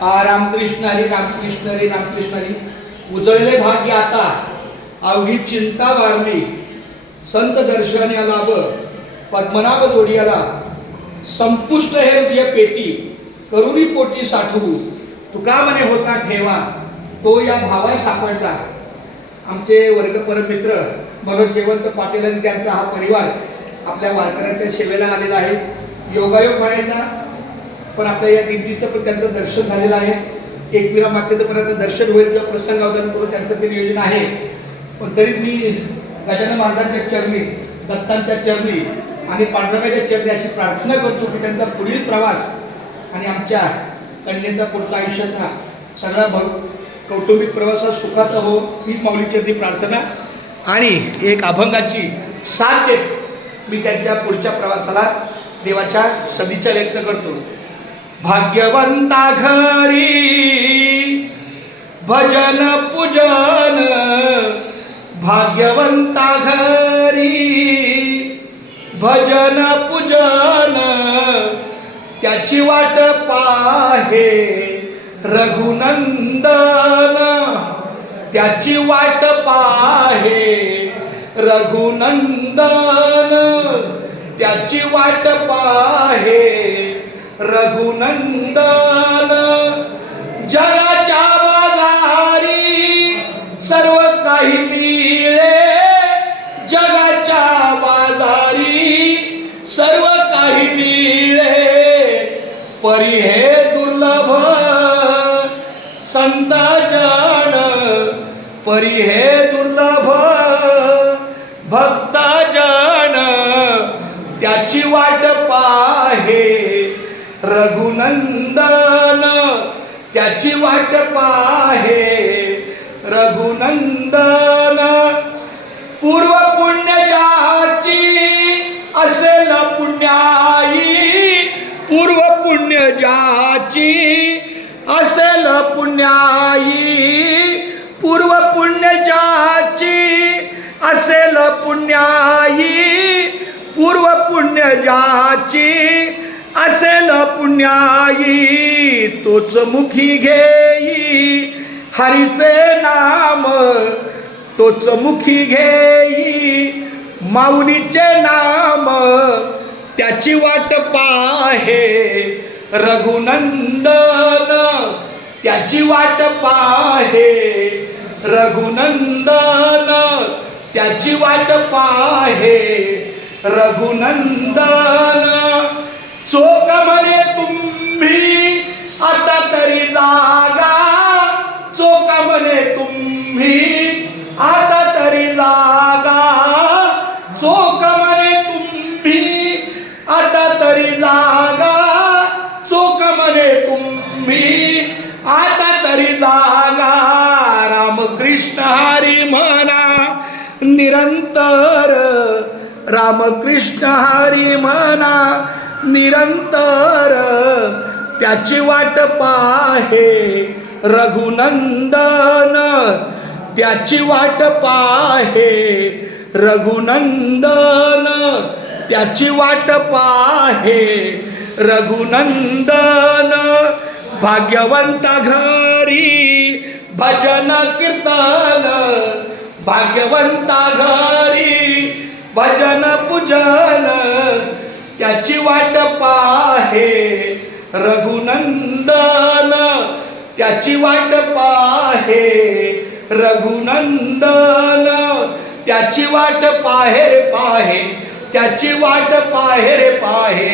रामकृष्ण हरी रामकृष्ण हरी रामकृष्ण हरी. उजळले भाग्य आता अवघी चिंता वारली, संत दर्शनी लाभ पद्मनाभ जोडियाला. संपुष्ट हे हृदय पेटी करुणी पोटी साठवू, तुका मने होता ठेवा तो या भावाय सापडला. आमचे वर्ग परमित्र मनोज जयवंत पाटील आणि त्यांचा हा परिवार आपल्या वारकऱ्यांच्या सेवेला आलेला आहे. योगायोग म्हणायचा, पण आपल्या या दिंडीचं पण त्यांचं दर्शन झालेलं आहे. एकविरा मातेपर्यंत दर्शन होईल किंवा प्रसंग अवधान करून त्यांचं ते नियोजन आहे. पण तरी मी गजानन महाराजांच्या चरणी, दत्तांच्या चरणी आणि पांडुरंगाच्या चरणी अशी प्रार्थना करतो की त्यांचा पुढील प्रवास आणि आमच्या कन्येचा पुढचा आयुष्याचा सगळा कौटुंबिक प्रवासात सुखाचा हो, हीच माऊली चरणी प्रार्थना आणि एक अभंगाची साथ देत मी त्यांच्या पुढच्या प्रवासाला देवाच्या सदिच्छा व्यक्त करतो. भाग्यवंता घरी भजन पूजन, भाग्यवंता घरी भजन पूजन, त्याची वाट पाहे रघुनंदन, त्याची वाट पाहे रघुनंदन, त्याची वाट पाहे रघुनंदन. जगाच्या बाजारी सर्व काही मिळे, जगाच्या बाजारी सर्व काही मिळे, परी हे दुर्लभ संत जन, परी हे दुर्लभ भक्त जन, त्याची वाट पाहे रघुनंदन, त्याची वाट पाहे रघुनंदन. पूर्व पुण्य ज्याची असेल पुण्याई, पूर्व पुण्य ज्याची असेल पुण्याई, पूर्व पुण्य ज्याची असेल पुण्याई, पूर्व पुण्य ज्याची असेल पुण्याई, तोच मुखी घेई हरीचे नाम, तोच मुखी घेई माऊलीचे नाम, त्याची वाट पाहे रघुनंदन, त्याची वाट पाहे रघुनंदन, त्याची वाट पाहे रघुनंदन. चोख म्हणे तुम्ही आता तरी जागा, चोख म्हणे तुम्ही आता तरी जागा, चोख म्हणे तुम्ही आता तरी जागा, चोख म्हणे तुम्ही आता तरी जागा. रामकृष्ण हरी म्हणा निरंतर, रामकृष्ण हरी म्हणा निरंतर, त्याची वाट पाहे रघुनंदन, त्याची वाट पाहे रघुनंदन, त्याची वाट पाहे रघुनंदन. भाग्यवंता घरी भजन कीर्तन, भाग्यवंता घरी भजन पूजन, त्याची वाट पाहे रघुनंदन, त्याची वाट पाहे रघुनंदन, त्याची वाट पाहे रे पाहे, त्याची वाट पाहे रे पाहे,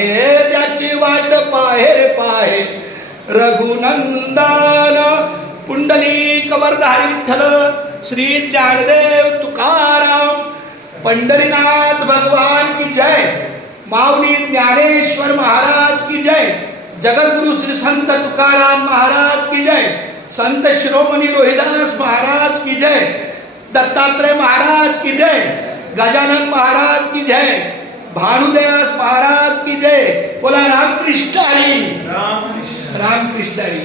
त्याची वाट पाहे रे पाहे रघुनंदन. पुंडलिक वरधारी विठ्ठल श्री ज्ञानदेव तुकाराम पंढरीनाथ भगवान की जय. माऊली ज्ञानेश्वर महाराज की जय. जगद्गुरु श्री संत तुकाराम महाराज की जय. संत शिरोमणी रोहिदास महाराज की जय. दत्तात्रय महाराज की जय. गजानन महाराज की जय. भानुदास महाराज की जय. बोला रामकृष्ण हरी. रामकृष्ण हरी.